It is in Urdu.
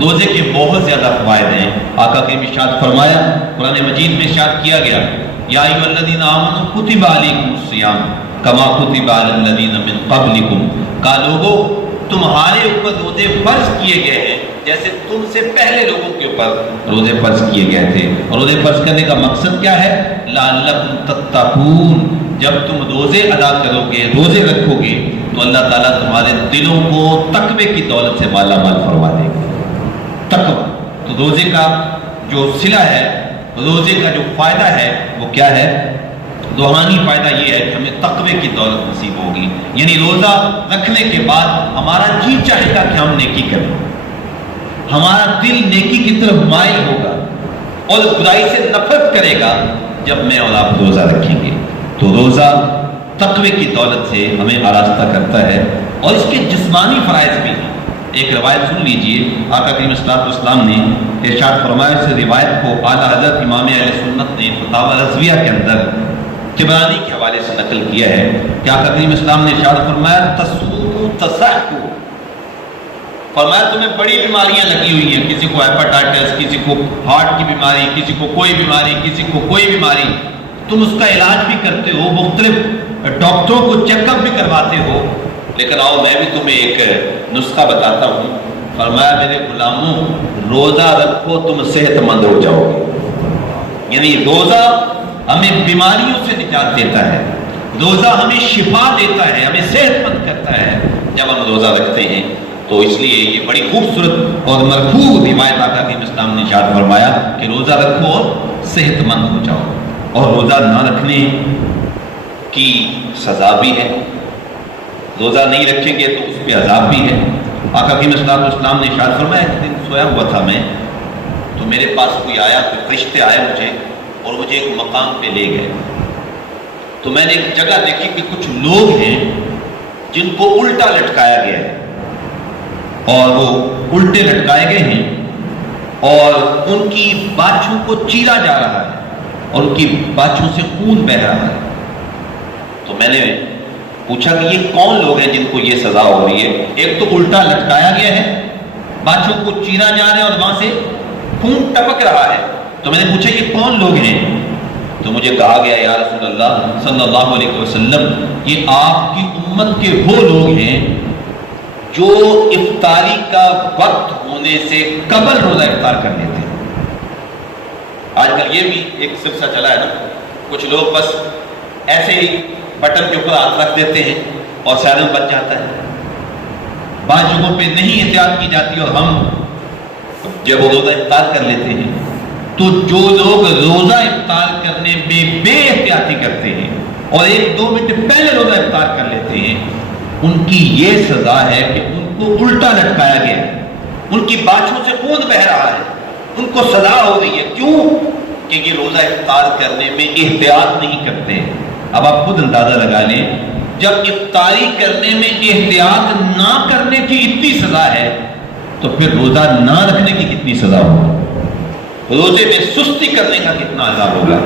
روزے کے بہت زیادہ فوائد ہیں. آقا کریم نے ارشاد فرمایا، قرآن مجید میں ارشاد کیا گیا، یا ایھا الذین آمنوا کتب علیکم الصیام کما کتب علی الذین من قبلکم. کہا لوگو تمہارے اوپر روزے فرض کیے گئے ہیں جیسے تم سے پہلے لوگوں کے اوپر روزے فرض کیے گئے تھے. اور روزے فرض کرنے کا مقصد کیا ہے؟ لعلکم تتقون. جب تم روزے ادا کرو گے، روزے رکھو گے، تو اللہ تعالیٰ تمہارے دلوں کو تقوی کی دولت سے مالا مال فرما دے گا. تقوی تو روزے کا جو صلہ ہے، روزے کا جو فائدہ ہے وہ کیا ہے؟ روحانی فائدہ یہ ہے کہ ہمیں تقوی کی دولت نصیب ہوگی. یعنی روزہ رکھنے کے بعد ہمارا جی چاہے گا کہ ہم نیکی کریں، ہمارا دل نیکی کی طرف مائل ہوگا اور برائی سے نفرت کرے گا جب میں اور آپ روزہ رکھیں گے. تو روزہ تقوی کی دولت سے ہمیں آراستہ کرتا ہے اور اس کے جسمانی فرائض بھی ہیں. ایک روایت سن لیجئے. آقا کریم صلی اللہ علیہ وسلم نے ارشاد فرمایا، اس روایت کو اعلیٰ حضرت امام اہل سنت نے فتاوی رضویہ کے اندر طبرانی کے حوالے سے نقل کیا ہے کہ آقا کریم اسلام نے ارشاد فرمایا، تصوموا تصحوا. فرمایا تمہیں بڑی بیماریاں لگی ہوئی ہیں، کسی کو ہیپاٹائٹس، کسی کو ہارٹ کی بیماری، کسی کو کوئی بیماری، کسی کو کوئی بیماری، تم اس کا علاج بھی کرتے ہو، مختلف ڈاکٹروں کو چیک اپ بھی کرواتے ہو، لیکن آؤ میں بھی تمہیں ایک نسخہ بتاتا ہوں. فرمایا میرے غلاموں، روزہ رکھو تم صحت مند ہو جاؤ گے. یعنی روزہ ہمیں بیماریوں سے نجات دیتا ہے، روزہ ہمیں شفا دیتا ہے، ہمیں صحت مند کرتا ہے جب ہم روزہ رکھتے ہیں. تو اس لیے یہ بڑی خوبصورت اور مرفوع روایت آقا کریم اسلام نے ارشاد فرمایا کہ روزہ رکھو اور صحت مند ہو جاؤ. اور روزہ نہ رکھنے کی سزا بھی ہے، روزہ نہیں رکھیں گے تو اس پہ عذاب بھی ہے. آقا کریم صلی اللہ علیہ وسلم نے ارشاد فرمایا، ایک دن سویا ہوا تھا میں، تو میرے پاس کوئی آیا، کوئی فرشتے آئے مجھے اور مجھے ایک مقام پہ لے گئے. تو میں نے ایک جگہ دیکھی کہ کچھ لوگ ہیں جن کو الٹا لٹکایا گیا ہے، اور وہ الٹے لٹکائے گئے ہیں اور ان کی باچھوں کو چیرا جا رہا ہے اور ان کی باچھوں سے خون بہہ رہا ہے. تو میں نے پوچھا کہ یہ کون لوگ ہیں جن کو یہ سزا ہو رہی ہے؟ ایک تو الٹا لٹکایا گیا ہے، باچھوں کو چیرا جا رہا ہے اور وہاں سے خون ٹپک رہا ہے. تو میں نے پوچھا یہ کون لوگ ہیں؟ تو مجھے کہا گیا، یا رسول اللہ صلی اللہ علیہ وسلم، یہ آپ کی امت کے وہ لوگ ہیں جو افطاری کا وقت ہونے سے قبل روزہ افطار کر لیتے ہیں. آج کل یہ بھی ایک سلسلہ چلا ہے نا، کچھ لوگ بس ایسے ہی بٹن کے اوپر ہاتھ رکھ دیتے ہیں اور سائرن بچ جاتا ہے. بعض جگہوں پہ نہیں احتیاط کی جاتی اور ہم جب وہ روزہ افطار کر لیتے ہیں، تو جو لوگ روزہ افطار کرنے میں بے احتیاطی کرتے ہیں اور 1-2 منٹ پہلے روزہ افطار کر لیتے ہیں، ان کی یہ سزا ہے کہ ان کو الٹا لٹکایا گیا ہے، ان کی باچھوں سے خون بہہ رہا ہے، ان کو سزا ہو رہی ہے. کیوں؟ کہ یہ روزہ افطار کرنے میں احتیاط نہیں کرتے. اب آپ خود اندازہ لگا لیں، جب افطاری کرنے میں احتیاط نہ کرنے کی اتنی سزا ہے تو پھر روزہ نہ رکھنے کی کتنی سزا ہوگی، روزے میں سستی کرنے کا کتنا عذاب ہوگا.